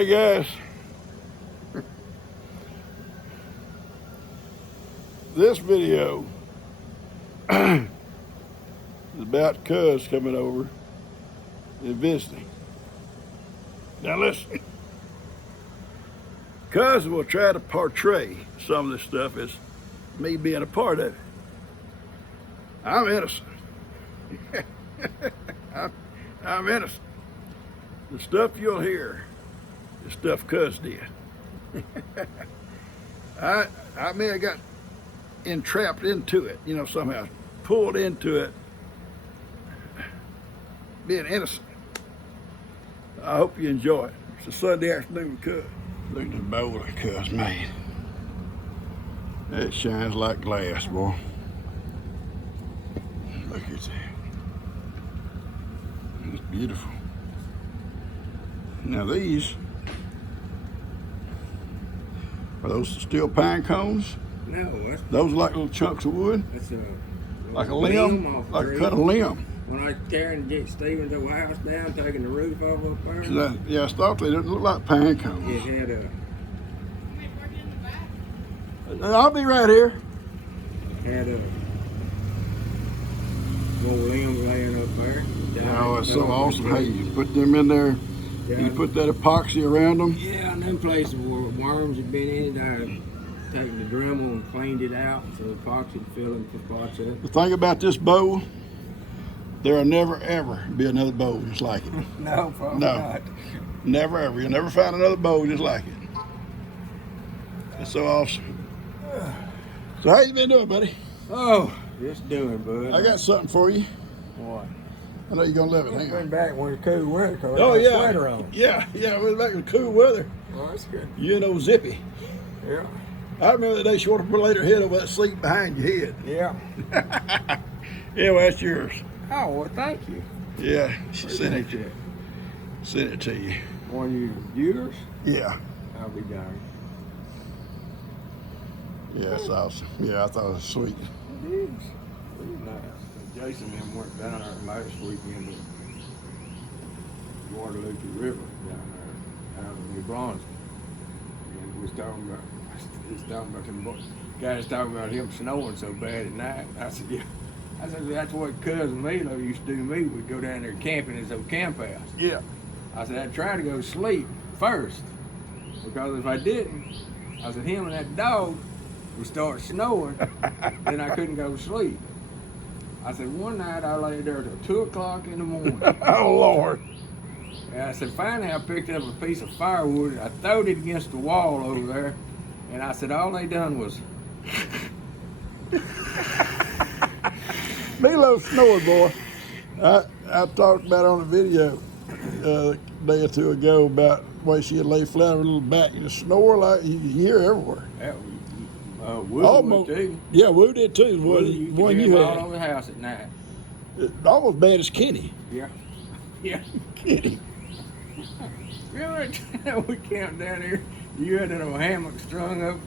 Hey guys, this video is about Cuz coming over and visiting. Now listen, Cuz will try to portray some of this stuff as me being a part of it. I'm innocent. I'm innocent. The stuff you'll hear is stuff Cuz did. I may have got entrapped into it, somehow pulled into it, being innocent. I hope you enjoy it. It's a Sunday afternoon with Cuz. Look at the bowl that Cuz made. It shines like glass, boy. Look at that. It's beautiful. Now these, are those still pine cones? No, those are like little chunks of wood? That's like a limb? Like cut a limb? When I carried Stephen's old house down, taking the roof off up there. So yeah, I thought they didn't look like pine cones. It had a... I'll be right here. Had a little limb laying up there. Oh, it's so awesome. Hey, you put them in there, you put that epoxy around them. Yeah, and them places where worms had been in it, I had taken the Dremel and cleaned it out so the epoxy would fill in the spots up. The thing about this bowl, there'll never ever be another bowl just like it. No, probably not. Never ever. You'll never find another bowl just like it. It's so awesome. So how you been doing, buddy? Oh, just doing, bud. I got something for you. What? I know you're gonna love it. Hang on. Back when it's cool weather, Oh yeah, sweater on. Yeah, we're back in cool weather. Oh, that's good. You know, zippy. Yeah. I remember the day she wanted to lay her head over that seat behind your head. Yeah. Anyway, that's yours. Oh, well, thank you. Yeah, she sent it to you. One of yours? Yeah. I'll be darned. Yeah, it's awesome. Yeah, I thought it was sweet. It is. Really nice. Jason and them went down there last weekend to Waterloo River down there out of New Brunswick. And we was talking about them guys talking about him snowing so bad at night. I said, yeah. I said, that's what cousin Milo used to do to me. We'd go down there camping in his old camp house. Yeah. I said, I'd try to go to sleep first. Because if I didn't, I said, him and that dog would start snowing, then I couldn't go to sleep. I said, one night I lay there till 2 o'clock in the morning. Oh, Lord. And I said, finally I picked up a piece of firewood and I throwed it against the wall over there. And I said, all they done was... Milo's snoring, boy. I talked about on a video a day or two ago about the way she'd lay flat on her little back and just snore like you hear everywhere. That was, Wood too. Yeah, Wood did too. One you had. All over the house at night. Almost bad as Kenny. Yeah. Yeah. Kenny. Remember that we camped down here? You had that old hammock strung up,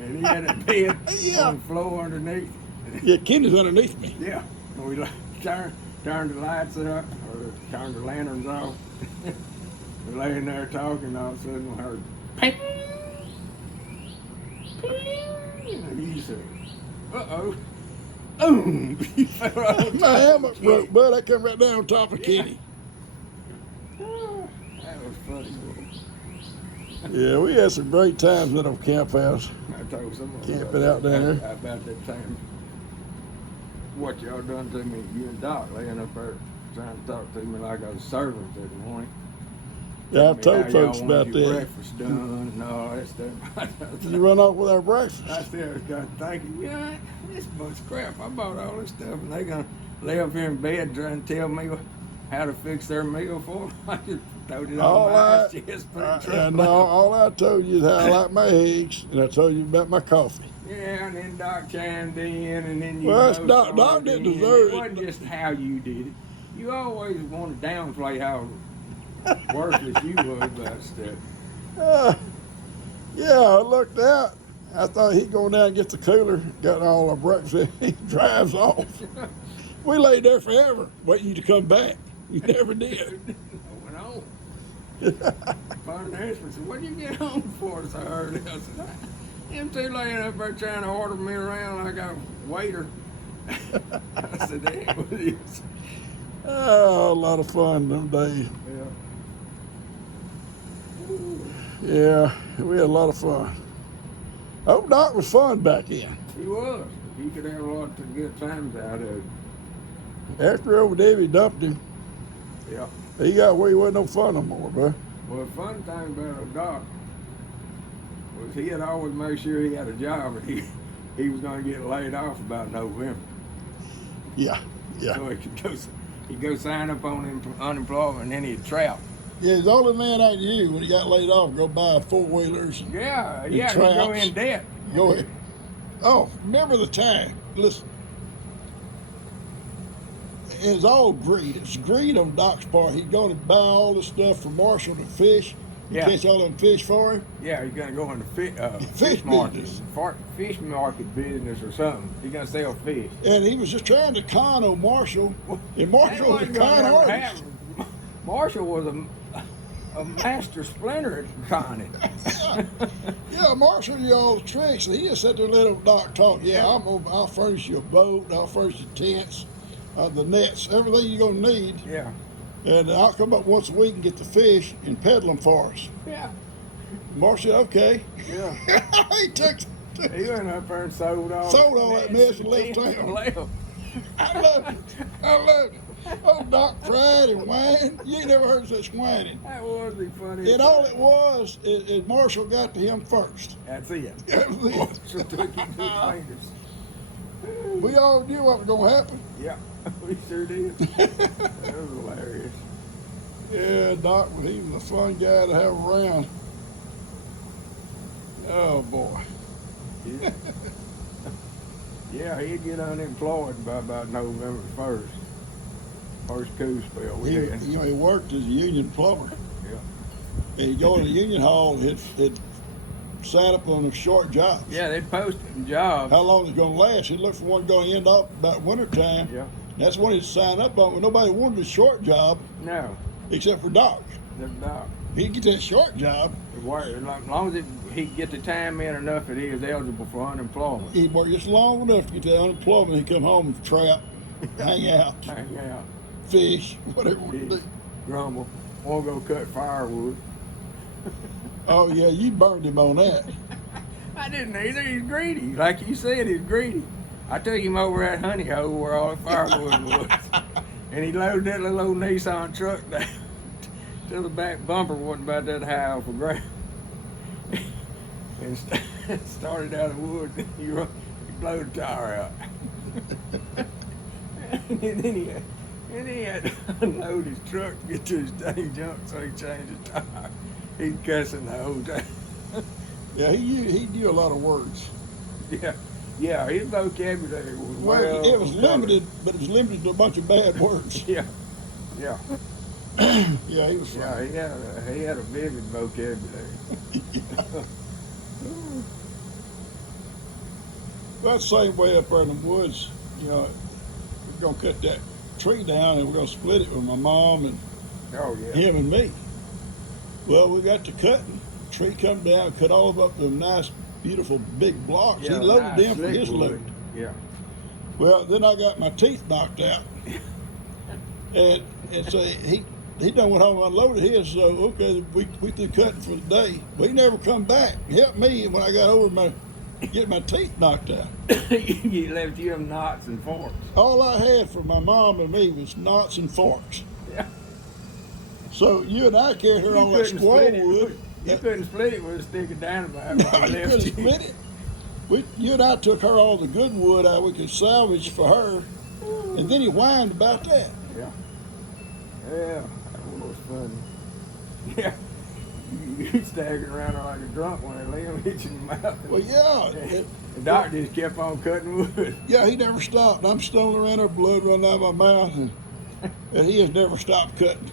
and he had a bed on the floor underneath. Yeah, Kenny's underneath me. Yeah. And we turned the lights up, or turned the lanterns off. We're laying there talking, all of a sudden we heard ping, ping, and you said, uh-oh. Boom! You fell right on My hammock broke, bud. I come right down on top of Kenny. That was funny. Yeah, we had some great times at our camp house. I told someone camping out there. about that time. What y'all done to me, you and Doc laying up there trying to talk to me like I was servant that morning. Yeah, I told folks about that. Breakfast done and all that stuff. You run off with our breakfast. I still got thinking, yeah, this bunch of crap. I bought all this stuff and they gonna lay up here in bed trying to tell me how to fix their meal for them. I just throwed it on my chest. All I told you is how I like my eggs, and I told you about my coffee. Yeah, and then Doc chimed in, and then you. Well, Doc didn't deserve it. It wasn't just how you did it. You always want to downplay how worthless you was about stuff. Yeah, I looked out. I thought he'd go down and get the cooler, got all our breakfast. He drives off. We laid there forever, waiting you to come back. You never did. I went on. Finally asked me, said, "What did you get home for?" So I heard it. I said, "Him two laying up there trying to order me around like a waiter." I said, "That ain't what it is." Oh, a lot of fun them days. Yeah. Yeah, we had a lot of fun. Old Doc was fun back then. He was. He could have a lot of good times out of it. After old Davy dumped him, Yeah. he got where he wasn't no fun no more, bro. Well, the fun thing about old Doc was he had always made sure he had a job, and he was going to get laid off about November. Yeah, yeah. So he'd go sign up on unemployment, and then he'd trap. Yeah, he's the only man I knew when he got laid off go buy 4-wheelers. Yeah, And he'd go in debt. Go ahead. Oh, remember the time? Listen, it's all greed. It's greed on Doc's part. He'd go to buy all the stuff for Marshall to fish. Yeah. Catch all them fish for him. Yeah, he's gonna go into Fish market, business. fish market business or something. He's gonna sell fish. And he was just trying to con on Marshall. And Marshall was a That wasn't gonna con ever artist. happen. Marshall was a master splinter at conning. Yeah, Marshall knew all the tricks. And he just sat there and let old Doc talk. Yeah, I'll furnish you a boat. I'll furnish the tents, the nets, everything you're gonna need. Yeah. And I'll come up once a week and get the fish and peddle them for us. Yeah. Marshall said, okay. Yeah. He took He went up there and sold all that mess and left town. I loved it. I loved it. Oh, Doc cried and whined. You ain't never heard such whining. That was the funniest. And all it was is Marshall got to him first. That's it. That was it. Marshall took him to his fingers. We all knew what was going to happen. Yeah, we sure did. That was hilarious. Yeah, Doc, he was a fun guy to have around. Oh, boy. Yeah. Yeah, he'd get unemployed by about November 1st. First coup spell we had. He worked as a union plumber. Yeah. And he'd go to the union hall and he'd sign up on a short job. Yeah, they'd post jobs. How long it's going to last? He'd look for one going to end up about wintertime. Yeah. That's when he'd sign up on. Nobody wanted a short job No, except for Doc. the doc. He'd get that short job. As long as he'd get the time in enough that he was eligible for unemployment. He'd work just long enough to get that unemployment. He'd come home and trap, hang out, Hang out, fish, whatever we do. grumble, or go cut firewood. Oh, yeah, you burned him on that. I didn't either. He's greedy. Like you said, he's greedy. I took him over at Honey Hole where all the firewood was. And he loaded that little old Nissan truck down till the back bumper wasn't about that high off the ground. And started out of wood. He blew the tire out. And then he had to unload his truck to get to his dang junk, so he changed the tire. He's cussing the whole time. Yeah, he knew a lot of words. Yeah, his vocabulary was Well, it was limited, but it was limited to a bunch of bad words. Yeah. Yeah, he was funny. Yeah, he had a vivid vocabulary. Well, that's the same way up there in the woods. You know, we're going to cut that tree down and we're going to split it with my mom and Oh yeah. him and me. Well, we got to cutting. Tree come down, cut all of up them nice, beautiful big blocks. Yeah, he loaded nice, them for slick his wood. load. Yeah. Well, then I got my teeth knocked out. and so he done went home and unloaded his, so okay, we through cutting for the day. But he never come back and helped me when I got over getting my teeth knocked out. You left you them knots and forks. All I had for my mom and me was knots and forks. Yeah. So you and I carried her on that couldn't squirrel split it. wood. You couldn't split it with a stick of dynamite. No, While you I couldn't left you. split it. You and I took her all the good wood out we could salvage for her, and then he whined about that. Yeah. Yeah. That was funny. Yeah. You staggering around like a drunk when they Liam hit you in the mouth. Well, yeah. The doctor just kept on cutting wood. Yeah, he never stopped. I'm stumbling around there, blood running out of my mouth, and he has never stopped cutting.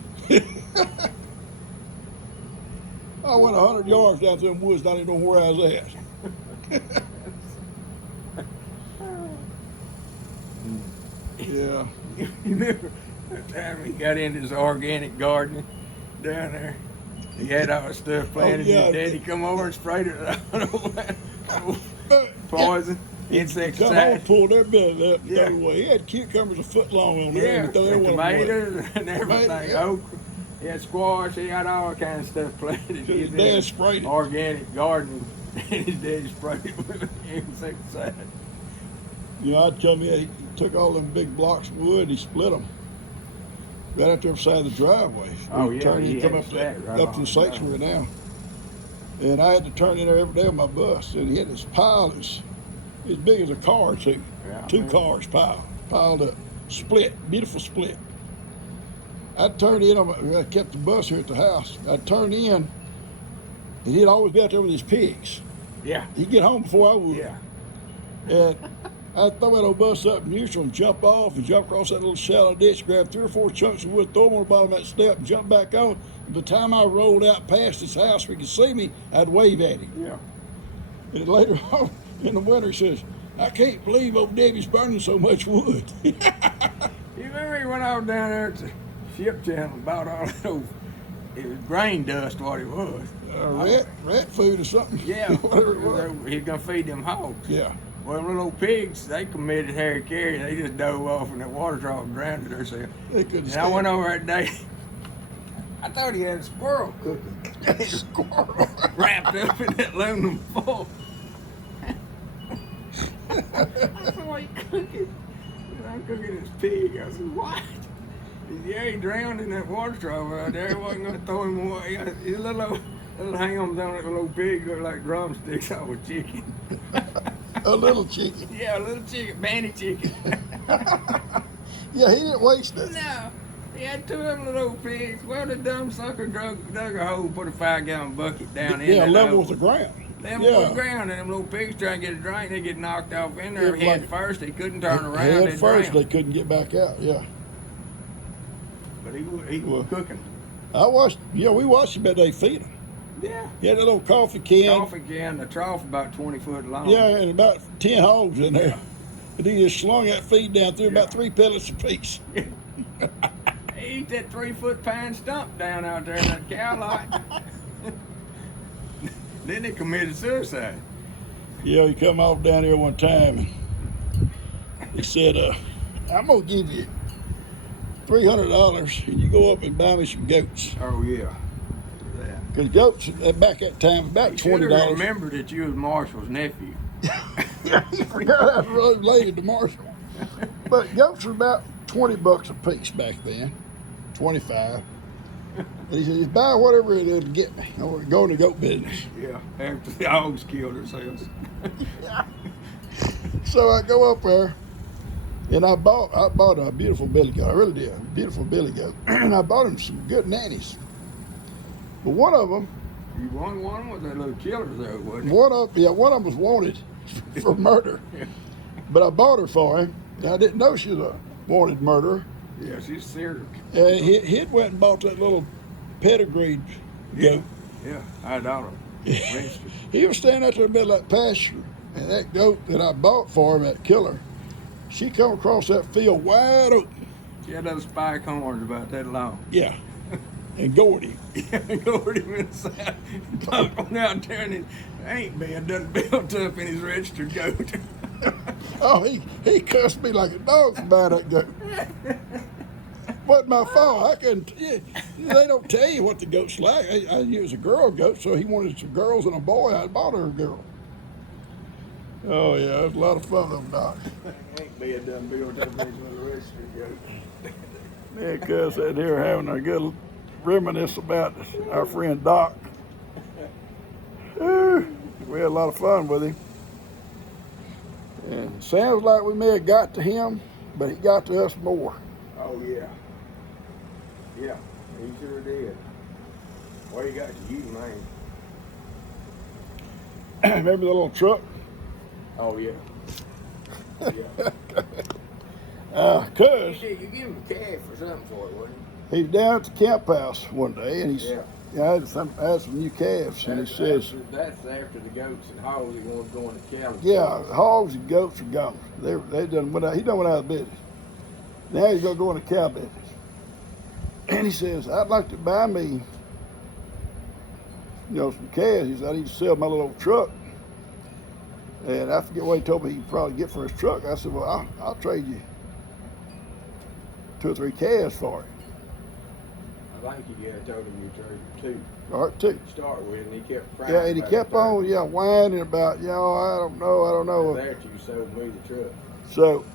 I went 100 yards down through them woods, not even know where I was at. Yeah. You remember the time he got into his organic gardening down there? He had all the stuff planted. yeah. His daddy come over and sprayed it out. Poison, Come home, insecticide. pulled their belly up, and Yeah. throw it away. He had cucumbers a foot long on there, Yeah, and he throw and every one of them away. tomatoes and everything. Yeah. Okra. He had squash. He had all kinds of stuff planted. His in dad a sprayed it. organic garden, and his daddy sprayed it with insecticide. You know, I'd come in, he took all them big blocks of wood, he split them right out there beside the driveway. Oh, We'd yeah, turn, he he'd come had up to, that right up to on the sakes down. we're now. And I had to turn in there every day on my bus, and he had this pile that's as big as a car, too. Yeah, Two man. cars piled up, split, beautiful split. I'd turn in, I kept the bus here at the house. I'd turn in, and he'd always be out there with his pigs. Yeah, He'd get home before I would. yeah. And I'd throw that old bus up in neutral and jump off and jump across that little shallow ditch, grab 3 or 4 chunks of wood, throw them on the bottom of that step, and jump back on. By the time I rolled out past his house where he could see me, I'd wave at him. Yeah. And later on in the winter, he says, I can't believe old Debbie's burning so much wood. You remember when I was down there at the ship channel and bought all those, it was grain dust what it was. Rat food or something. Yeah, Whatever it was. he's gonna feed them hogs. Yeah. Well, them little pigs, they committed Harry Carey. They just dove off in that water trough and drowned themselves. They couldn't And I went stand over that day. I thought he had a squirrel cooking. it. Squirrel. Wrapped up in that aluminum foil. I said, "Why you cooking?" And I'm cooking this pig. I said, "What?" He said, "Yeah, he drowned in that water trough out there. He wasn't gonna throw him away." His little hams on that little pig look like drumsticks off a chicken. A little chicken. Yeah, a little chicken, banty chicken. Yeah, he didn't waste it. No, he had 2 of them little pigs. Well, the dumb sucker dug a hole, put a 5-gallon bucket down in Yeah, that level hole. with the ground. Level Yeah. with the ground, and them little pigs trying to get a drink, they get knocked off in there. Yeah, Head like- first, they couldn't turn around. Head They first, drowned. they couldn't get back out. Yeah. But he Well, was cooking. I watched. Yeah, we watched him that day feed him. Yeah. He had a little coffee can. Coffee can, the trough about 20 foot long. Yeah, and about 10 hogs in there. And he just slung that feed down through about 3 pellets apiece. He eat that 3-foot pine stump down out there in that cow lot. Then they committed suicide. Yeah, he come off down here one time and he said, I'm gonna give you $300 and you go up and buy me some goats. Oh yeah. Because goats back at that time about You should have $20. remembered that you was Marshall's nephew. Yeah, he forgot I was related to Marshall. But goats were about $20 a piece back then, 25. And he said, buy whatever it is to get me. I want to go in the goat business. Yeah. After the hogs killed themselves. So I go up there, and I bought a beautiful billy goat. I really did, a beautiful billy goat. And I bought him some good nannies. But one of them You won one with that little killer though, wasn't it? one of them was wanted for murder. But I bought her for him. And I didn't know she was a wanted murderer. Yeah, she's serious. And he went and bought that little pedigreed goat. Yeah, I doubt him. He was standing out there in the middle of that pasture, and that goat that I bought for him, that killer, she come across that field wide open. She had those spike horns about that long. Yeah, and gored him. Yeah, gored him inside. Dunked on out there, and his ain't been done built up in his registered goat. Oh, he cussed me like a dog for buying that goat. Wasn't my fault. I couldn't. Yeah, they don't tell you what the goat's like. I knew it was a girl goat, so he wanted some girls and a boy. I bought her a girl. Oh yeah, it was a lot of fun, them dogs. Ain't been done built up in his registered goat. Yeah, cuz sitting here having a good reminisce about our friend Doc. We had a lot of fun with him. And sounds like we may have got to him, but he got to us more. Oh yeah. Yeah, he sure did. Well, you got to you, man. Remember the little truck? Oh yeah. Yeah. Cuz You give him a calf or something for it, wasn't he was down at the camp house one day, and you? I had some new calves, and he says, That's after the goats and hogs are going to go in the cattle. yeah, hogs and goats are gone. They done went out. He done went out of business. Now he's gonna go in the cow business. And he says, I'd like to buy me some cash. He said, I need to sell my little truck. And I forget what he told me he could probably get for his truck. I said, well, I'll trade you 2 or 3 calves for it. I think you told him you traded 2 All right, 2. to start with, and he kept crying. Yeah, and he kept on, whining about, I don't know. After you sold me the truck. So,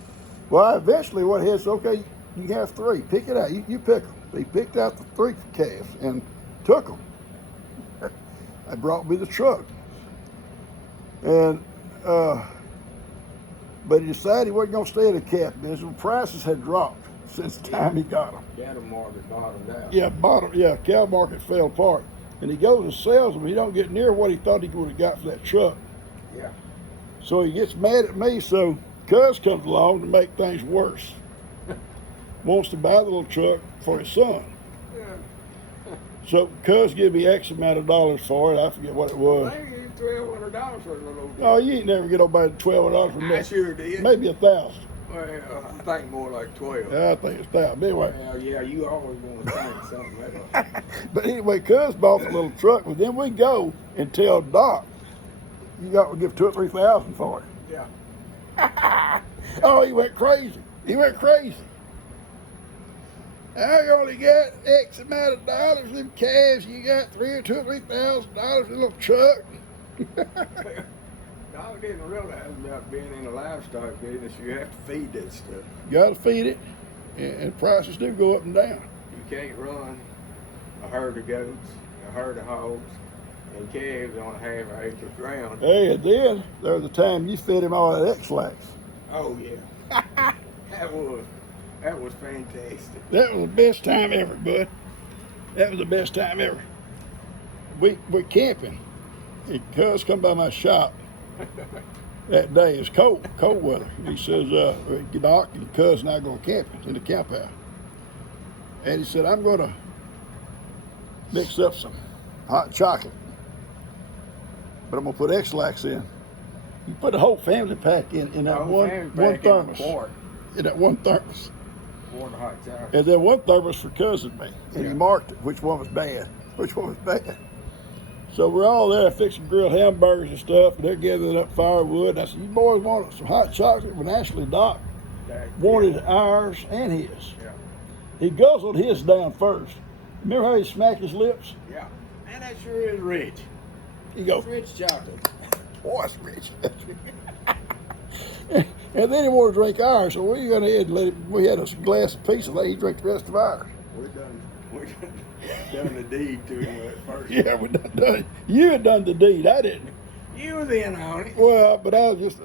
well, eventually what he said, okay, you can have 3. Pick it out. You pick them. He picked out the 3 calves and took them. They brought me the truck. And, but he decided he wasn't going to stay in the calf business. The prices had dropped since the time he got them. Cattle market bottomed out. Cow market fell apart. And he goes and sells them. He don't get near what he thought he would have got for that truck. Yeah. So he gets mad at me, so Cuz comes along to make things worse. Wants to buy the little truck for his son. Yeah. So Cuz give me X amount of dollars for it. I forget what it was. I think you $1,200 for a little old Oh, you ain't never get nobody $1,200 from I that. sure did. Maybe 1,000. Well, I think more like 12. I think it's 1,000. Anyway. Well, yeah, you always want to think something else. But anyway, Cuz bought the little truck. But then we go and tell Doc, you got to give 2,000 or 3,000 for it. Yeah. Oh, he went crazy. I only got X amount of dollars in cash. You got $2,000 or $3,000 in a little truck. I didn't realize about being in the livestock business, you have to feed that stuff. You got to feed it, and prices do go up and down. You can't run a herd of goats, a herd of hogs, and calves on a half acre of ground. Hey, and then there was the time you fed him all that ex-lax. Oh yeah, that was fantastic. That was the best time ever, bud. That was the best time ever. We're camping, and Cuz come by my shop that day. It's cold weather. He says, Doc and Cuz and I go camping in the camp out. And he said, I'm going to mix up some hot chocolate, but I'm going to put ex-lax in. You put the whole family pack in that one thermos. In that one thermos. Quart of hot chocolate. And then one thermos for Cuz and me. And he marked it, which one was bad. So we're all there fixing grilled hamburgers and stuff, and they're gathering up firewood. And I said, you boys want some hot chocolate? But actually, Doc wanted ours and his. Yeah. He guzzled his down first. Remember how he smacked his lips? Yeah. And that sure is rich. He goes, Rich chocolate. boy, that's rich. And then he wanted to drink ours, so we went ahead and let him. We had a glass apiece, and let him drink the rest of ours. We done the deed to him at first. Yeah, we done. You had done the deed. I didn't. You was in on it. Well, but I was just.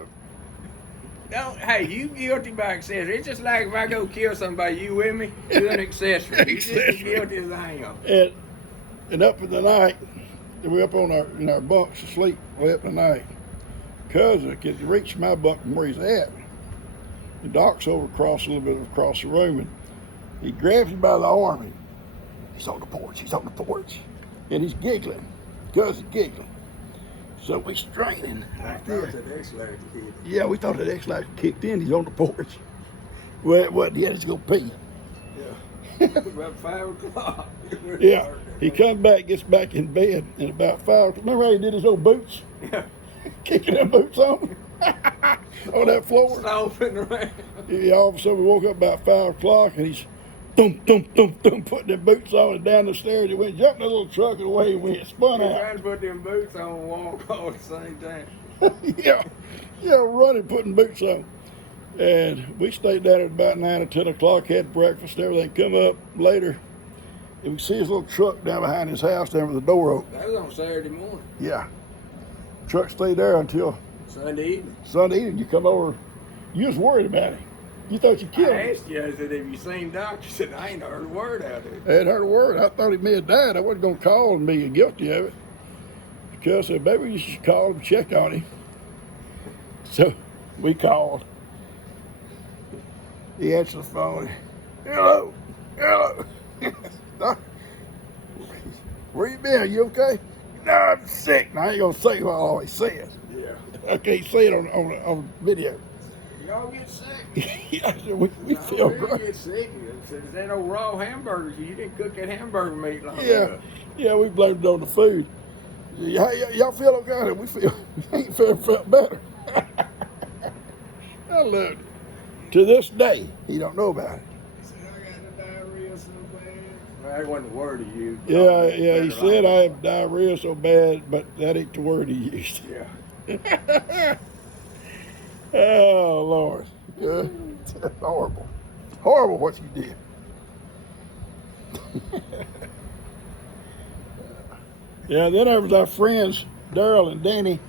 Hey, you guilty by accessory. It's just like if I go kill somebody, you with me? You're an accessory. You're just as guilty as I am. And up in the night, we up in our bunks to sleep way up in the night. Cousin could reach my bunk from where he's at. The Doc's over across a little bit across the room, and he grabs him by the arm. And he's on the porch. And he's giggling. Cousin giggling. So we straining right there. Yeah, we thought that ex-lax kicked in. He's on the porch. Well, it wasn't yet. He's going to pee. Yeah. About 5 o'clock. Yeah. He comes back, gets back in bed, and about 5 o'clock. Remember how he did his old boots? Yeah. Kicking them boots on that floor. Stomping around. Yeah, all of a sudden we woke up about 5 o'clock, and he's putting them boots on and down the stairs. He went, jumped in the little truck, and away he went, spun out. Trying to put them boots on and walk all at the same time. yeah, running, putting boots on. And we stayed down at about 9 or 10 o'clock, had breakfast and everything. Come up later, and we see his little truck down behind his house, down with the door open. That was on Saturday morning. Yeah. Truck stayed there until Sunday evening. Sunday evening. You come over, you was worried about him. You thought you killed him. I asked you, I said, have you seen Doc? You said, I ain't heard a word out of it. I hadn't heard a word. I thought he may have died. I wasn't going to call and be guilty of it. Because I said, maybe you should call and check on him. So we called. He answered the phone. Hello. Doc, where you been? Are you okay? No, I'm sick. Now, I ain't going to say what I always says. Yeah. I can't say it on video. Y'all get sick. Yeah, we feel really great. get sick. It's that old raw hamburgers. You didn't cook that hamburger meat long Yeah, enough. yeah, we blamed it on the food. Y'all feel okay? We feel ain't felt better. I loved it. To this day, he don't know about it. He said, I got the diarrhea so bad. Well, that wasn't the word he used. Yeah. He said I have diarrhea so bad, but that ain't the word he used. Yeah. Oh Lord, horrible, horrible what you did. Yeah. Then there was our friends Daryl and Danny.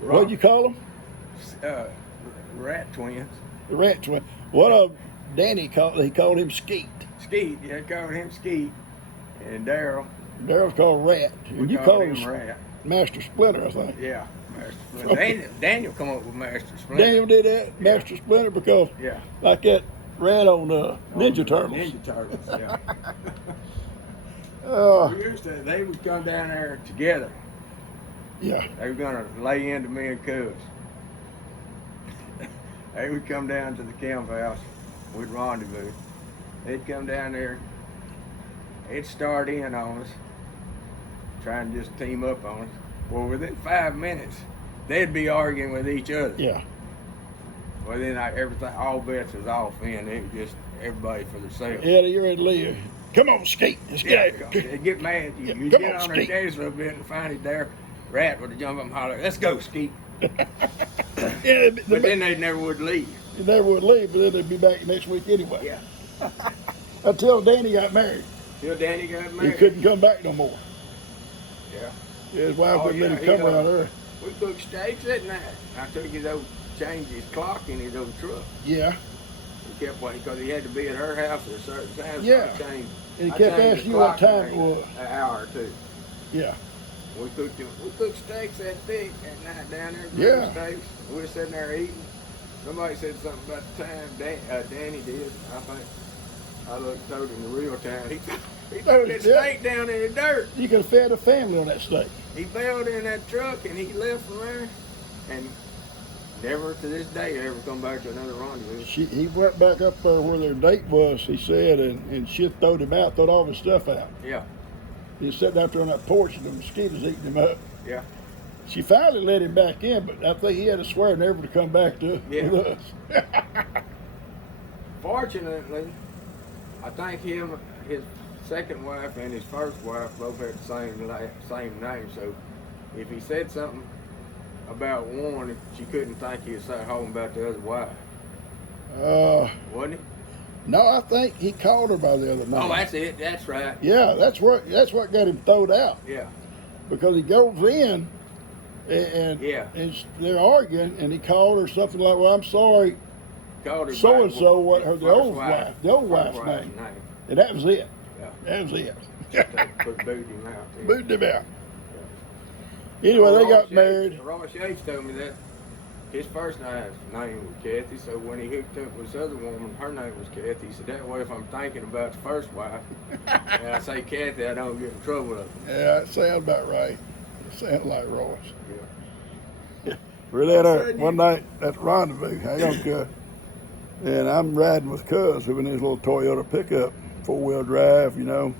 What'd you call them? Rat twins. The rat twin. One of Danny called him Skeet. Skeet, yeah, called him Skeet. And Daryl. Daryl's called Rat. And you called him Rat. Master Splinter, I think. Yeah, Master Splinter. Daniel come up with Master Splinter. Daniel did that, Master Splinter, because like that rat on Ninja Turtles. Ninja Turtles, yeah. They would come down there together. Yeah. They were gonna lay into me and Cubs. They would come down to the camp house. We'd rendezvous. They'd come down there. They'd start in on us, trying to just team up on us. Well, within 5 minutes, they'd be arguing with each other. Yeah. Well, then everything, all bets was off in. It was just everybody for themselves. Yeah, you're ready to leave. Come on, Skate. Let's get out. They get mad. You Come get on, on their Skeet. case a little bit and find it there. Rat would jump up and holler, "Let's go, Skeet." Yeah, But then they never would leave. they never would leave, but then they'd be back next week anyway. Yeah. Until Danny got married. Till Danny got He married. couldn't come back no more. Yeah. His wife Oh, wouldn't yeah, let him come around her. We cooked steaks at night. I took his old, changed his clock in his old truck. Yeah. He kept waiting because he had to be at her house at a certain time. Yeah. So I changed, And he I kept changed asking the you what clock time it was. An hour or two. Yeah. We cooked steaks that thick at night down there. Yeah. Steaks. We were sitting there eating. Somebody said something about the time. Danny did. I think. I told him the real time. He threw that steak down in the dirt. You could have fed a family on that steak. He bailed in that truck and he left from there. And never to this day ever come back to another rendezvous. He went back up there where their date was, he said, and she throwed him out, throwed all his stuff out. Yeah. He was sitting out there on that porch and the mosquitoes eating him up. Yeah. She finally let him back in, but I think he had to swear never to come back to with us. Fortunately, I think his second wife and his first wife both had the same name, so if he said something about one, she couldn't think he was saying home about the other wife. Wasn't it? No, I think he called her by the other name. Oh, that's it. That's right. Yeah, that's what got him thrown out. Yeah. Because he goes in and they're arguing, and he called her something like, "Well, I'm sorry, Called her so and so, what her the old wife's first name," and that was it. Yeah. That was it. Booted him out. Too. Booted him out. Anyway, they got married. Ross Yates told me that his first name was Kathy, so when he hooked up with this other woman, her name was Kathy. He said, that way if I'm thinking about the first wife, and I say Kathy, I don't get in trouble with her. Yeah, it sounds about right. It sounds like Ross. Yeah. We're there one night at the rendezvous. Hang on, Cuz. And I'm riding with Cuz, who in his little Toyota pickup, 4-wheel drive, you know.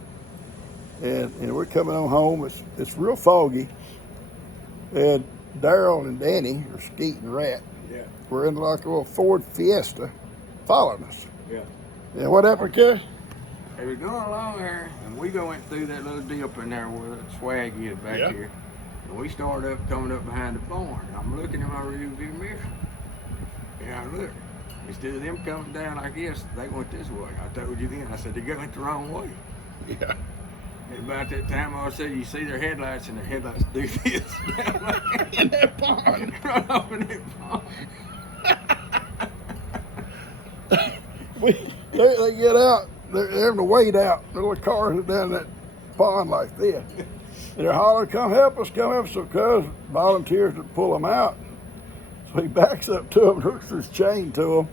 And we're coming on home. It's real foggy. And Daryl and Danny, or Skeet and Rat, were in like a little Ford Fiesta following us. Yeah. And what happened, Cuz? They were going along there, and we went through that little dip in there where the swag is back here. And we started coming up behind the barn. I'm looking at my rear view mirror. And I look. Instead of them coming down like this, they went this way. I told you then. I said, they're going the wrong way. Yeah. And about that time, I said, you see their headlights, and their headlights do this. In that pond. Run off in that pond. They get out. They're having to wade out. The little cars are down that pond like this. And they're hollering, come help us. So Cuz volunteers to pull them out. So he backs up to them, hooks his chain to them,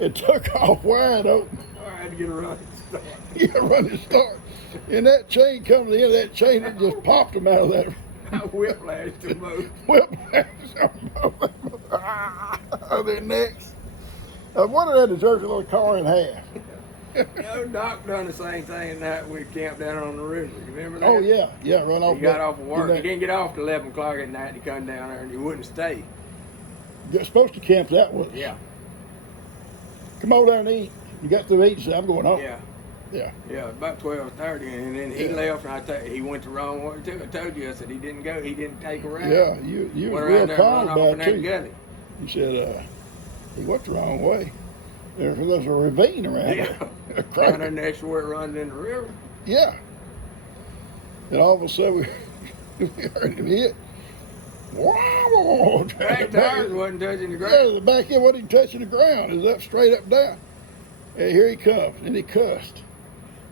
and took off wide open. I had to get a running start. Yeah, running start. And that chain coming in, that chain that just popped them out of that. I whiplashed them both. Whiplashed them both. Their necks. I wonder if they jerked a little car in half. You know, Doc done the same thing that we camped down on the river. You remember that? Oh yeah, run off. He got off of work. He didn't get off till 11 o'clock at night. He come down there and he wouldn't stay. You're supposed to camp that way. Yeah. Come over there and eat. You got through eating, so I'm going home. Yeah. Yeah. Yeah, about 12:30, and then he left, and he went the wrong way too. I told you, I said he didn't go. He didn't take a ride. Yeah, you went were around real there and calm run off about in it that too. gully. You said he went the wrong way. There's a ravine around Yeah. there. Down there next to where it runs in the river. Yeah. And all of a sudden we heard him hit. Wow! Back tires wasn't touching the Yeah, ground. the back end wasn't even touching the ground. It was up straight up down. And here he comes, and he cussed.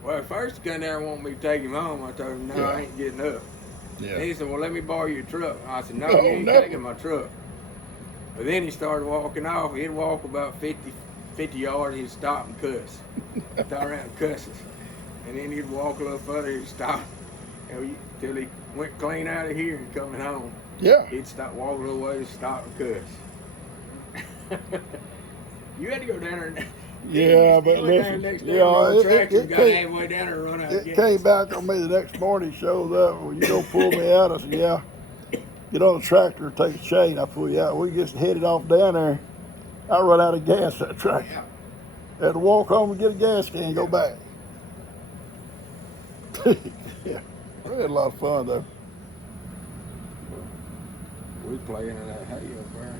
Well, at first he come down and wanted me to take him home. I told him, no, Yeah. I ain't getting up. Yeah. He said, well, let me borrow your truck. I said, no, Oh, you ain't no. taking my truck. But then he started walking off. He'd walk about 50 yards, he'd stop and cuss. Turn around and cuss us. And then he'd walk a little further, he'd stop. Till he went clean out of here and coming home. Yeah. He'd stop walking a little way, stop and cuss. You had to go down there and Yeah, but listen, it got halfway down there and run out of it gas. came back on me the next morning, shows up, well, you don't pull me out. I said, yeah. Get on the tractor, take a chain, I pull you out. We just headed off down there. I run out of gas that tractor. Yeah. Had to walk home and get a gas can and go back. Yeah, we had a lot of fun though. We playing in that hay up there.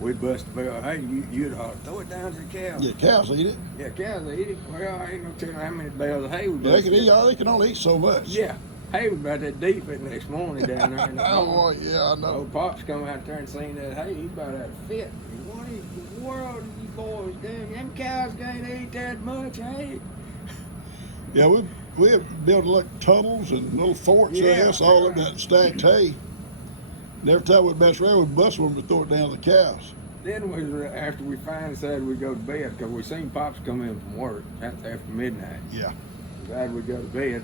We'd bust the bell. Hey, you'd holler, throw it down to the cows. Yeah, cows eat it. Yeah, cows eat it. Well, I ain't no telling how many bales of hay we They can eat. They can only eat so much. Yeah, hay was about that deep that next morning down there in the Oh barn. yeah, I know. Old Pops come out there and seen that hay. He about had a fit. What in the world are you boys doing? Them cows can't eat that much hay. Yeah, we have built like tunnels and little forts. Yeah, That's all of right. that stacked hay. And every time we'd mess around, we'd bust one to throw it down to the cows. Then after we finally said we'd go to bed, because we seen Pops come in from work after midnight. Yeah. Decided we'd go to bed.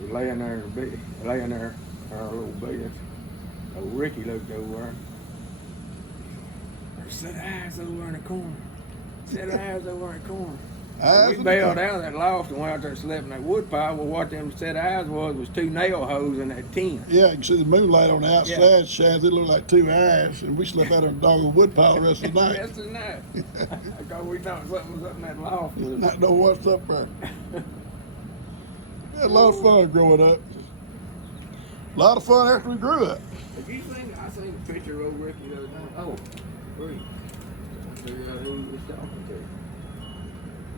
We laying there in the bed, laying there in our little bed. Old Ricky looked over. There's a set of eyes over in the corner. Set of eyes over in the corner. We bailed out of that loft and went out there and slept in that wood pile. Well, what them set of eyes was two nail holes in that tin. Yeah, you can see the moonlight on the outside. Yeah. Shines. It looked like two eyes, and we slept out in the dog wood pile the rest of the night. Rest of the night. Because we thought something was up in that loft. Not know what's up there. We had a lot of fun growing up. A lot of fun after we grew up. Have you seen? I seen a picture of old Ricky the other day. Oh, Ricky. Figure out who he was talking to.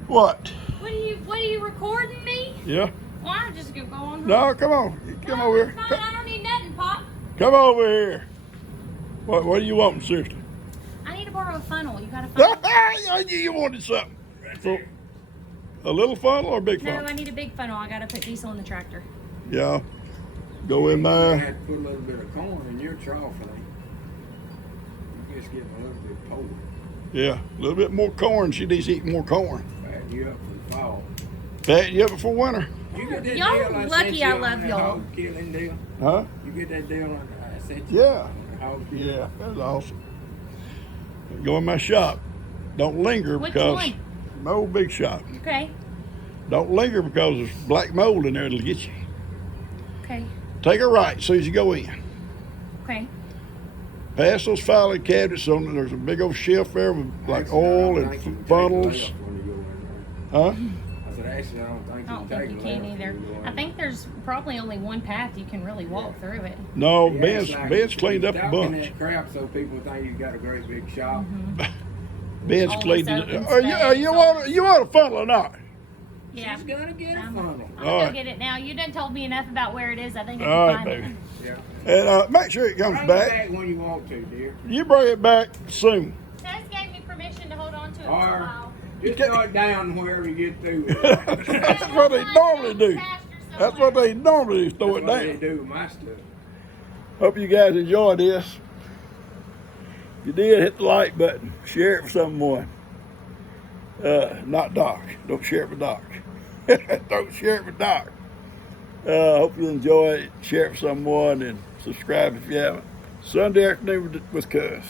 What? What are you recording me? Yeah. Well, I'm just gonna go on. No, come on. Come over here. Fine, I don't need nothing, Pop. Come over here. What do you want, sister? I need to borrow a funnel. You got a funnel? I knew you wanted something. So, a little funnel or a big No, funnel? I need a big funnel. I gotta put diesel in the tractor. Yeah. Go in You there. had to put a little bit of corn in your trough, and you're just getting a little bit cold. Yeah, a little bit more corn. She needs to eat more corn. Fatten you up for the fall. Fatten you up before winter. You get that Y'all deal I lucky sent you I on love that y'all. hog killing deal? Huh? You get that deal I sent you? Yeah. On the hog killing? Yeah, that's awesome. Go in my shop. Don't linger Which because one? my old big shop. Okay. Don't linger because there's black mold in there that'll get you. Okay. Take a right as soon as you go in. Okay. Past those filing cabinets, on there's a big old shelf there with like Actually, I oil don't think you and can take a funnels. layup when you go in there. Huh? I said, actually, I don't think I don't you think can you take a can layup either. when you go in I think there's probably only one path you can really walk through it. No, Yeah, Ben's, it's like Ben's cleaned up a talking bunch. that crap so people think you got a great big shop. Ben's All cleaned this it. open Are space, you all want a funnel or not? Yeah. She's gonna get a I'm funnel. gonna All go right. get it now. You done told me enough about where it is. I think I All can right, find baby. it. Yeah. And make sure it comes Bring back. it back when you want to, dear. You bring it back soon. Tess gave me permission to hold on to it for a Or while. just throw it down wherever you get through with it. That's what they normally do. That's what they normally do, throw it That's what they down. do with my stuff. Hope you guys enjoyed this. If you did, hit the like button. Share it with someone. Not Doc. Don't share it with Doc. Don't share it with Doc. Hope you enjoy it. Share it with someone and subscribe if you haven't. Sunday afternoon with Cuz.